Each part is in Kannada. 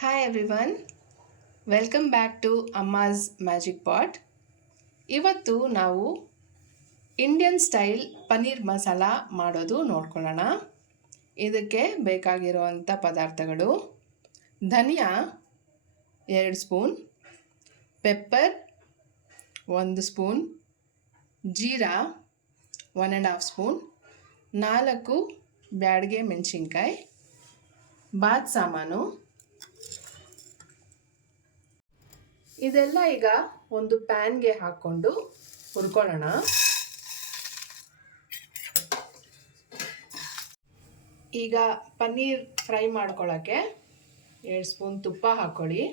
Hi everyone, welcome back to Amma's magic pot. ಇವತ್ತು ನಾವು ಇಂಡಿಯನ್ ಸ್ಟೈಲ್ ಪನ್ನೀರ್ ಮಸಾಲ ಮಾಡೋದು ನೋಡ್ಕೊಳ್ಳೋಣ. ಇದಕ್ಕೆ ಬೇಕಾಗಿರುವಂಥ ಪದಾರ್ಥಗಳು: ಧನಿಯಾ 2 spoon, pepper 1 spoon, jeera 1.5 spoon, 4 ಬ್ಯಾಡಗೆ ಮೆಣಸಿನ್ಕಾಯಿ, ಬಾತ್ ಸಾಮಾನು. ಇದೆಲ್ಲ ಈಗ ಒಂದು ಪ್ಯಾನ್ಗೆ ಹಾಕ್ಕೊಂಡು ಹುರ್ಕೊಳ್ಳೋಣ. ಈಗ ಪನ್ನೀರ್ ಫ್ರೈ ಮಾಡ್ಕೊಳ್ಳೋಕ್ಕೆ 2 ಸ್ಪೂನ್ ತುಪ್ಪ ಹಾಕ್ಕೊಳ್ಳಿ.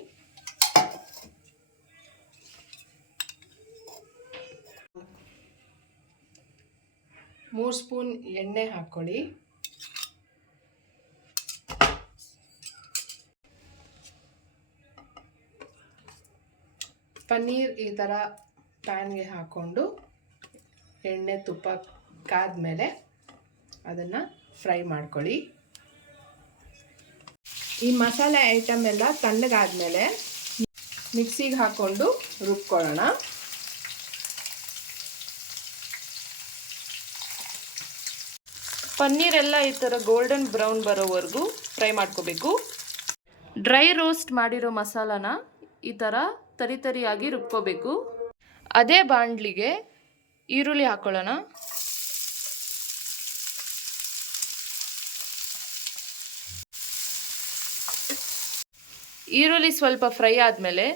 ಮೂರು ಸ್ಪೂನ್ ಎಣ್ಣೆ ಹಾಕ್ಕೊಳ್ಳಿ. ಪನ್ನೀರ್ ಈ ಥರ ಪ್ಯಾನ್ಗೆ ಹಾಕ್ಕೊಂಡು ಎಣ್ಣೆ ತುಪ್ಪ ಕಾದ್ಮೇಲೆ ಅದನ್ನು ಫ್ರೈ ಮಾಡ್ಕೊಳ್ಳಿ. ಈ ಮಸಾಲೆ ಐಟಮ್ ಎಲ್ಲ ತಣ್ಣಗಾದ್ಮೇಲೆ ಮಿಕ್ಸಿಗೆ ಹಾಕ್ಕೊಂಡು ರುಬ್ಕೊಳ್ಳೋಣ. ಪನ್ನೀರೆಲ್ಲ ಈ ಥರ ಗೋಲ್ಡನ್ ಬ್ರೌನ್ ಬರೋವರೆಗೂ ಫ್ರೈ ಮಾಡ್ಕೋಬೇಕು. ಡ್ರೈ ರೋಸ್ಟ್ ಮಾಡಿರೋ ಮಸಾಲಾನ ಈ ಥರ ತರಿಯಾಗಿ ರುಬ್ಕೋಬೇಕು. ಅದೇ ಬಾಣಲಿಗೆ ಈರುಳ್ಳಿ ಹಾಕ್ಕೊಳ್ಳೋಣ. ಈರುಳ್ಳಿ ಸ್ವಲ್ಪ ಫ್ರೈ ಆದಮೇಲೆ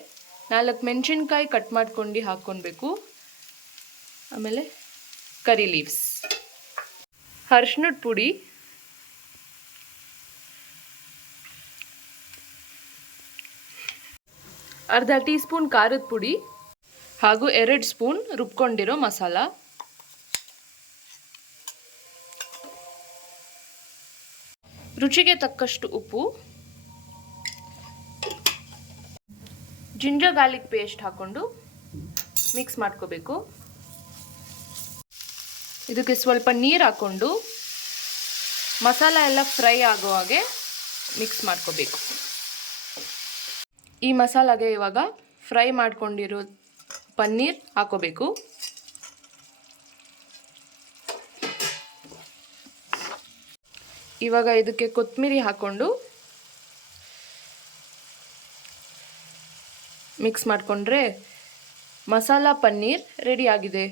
4 ಮೆಣಸಿನ್ಕಾಯಿ ಕಟ್ ಮಾಡ್ಕೊಂಡು ಹಾಕ್ಕೊಳ್ಬೇಕು. ಆಮೇಲೆ ಕರಿ ಲೀವ್ಸ್, ಅರಿಶಿನದ ಪುಡಿ, ಅರ್ಧ ಟೀ ಸ್ಪೂನ್ ಖಾರದ ಪುಡಿ ಹಾಗೂ 2 ಸ್ಪೂನ್ ರುಬ್ಕೊಂಡಿರೋ ಮಸಾಲ. ರುಚಿಗೆ ತಕ್ಕಷ್ಟು ಉಪ್ಪು, ಜಿಂಜರ್ ಗಾರ್ಲಿಕ್ ಪೇಸ್ಟ್ ಹಾಕ್ಕೊಂಡು ಮಿಕ್ಸ್ ಮಾಡ್ಕೋಬೇಕು. ಇದಕ್ಕೆ ಸ್ವಲ್ಪ ನೀರು ಹಾಕ್ಕೊಂಡು ಮಸಾಲ ಎಲ್ಲ ಫ್ರೈ ಆಗೋ ಹಾಗೆ ಮಿಕ್ಸ್ ಮಾಡ್ಕೋಬೇಕು. ಈ ಮಸಾಲಾಗೆ ಇವಾಗ ಫ್ರೈ ಮಾಡ್ಕೊಂಡಿರೋ ಪನ್ನೀರ್ ಹಾಕೋಬೇಕು. ಇವಾಗ ಇದಕ್ಕೆ ಕೊತ್ತಂಬರಿ ಹಾಕ್ಕೊಂಡು ಮಿಕ್ಸ್ ಮಾಡಿಕೊಂಡ್ರೆ ಮಸಾಲ ಪನ್ನೀರ್ ರೆಡಿ ಆಗಿದೆ.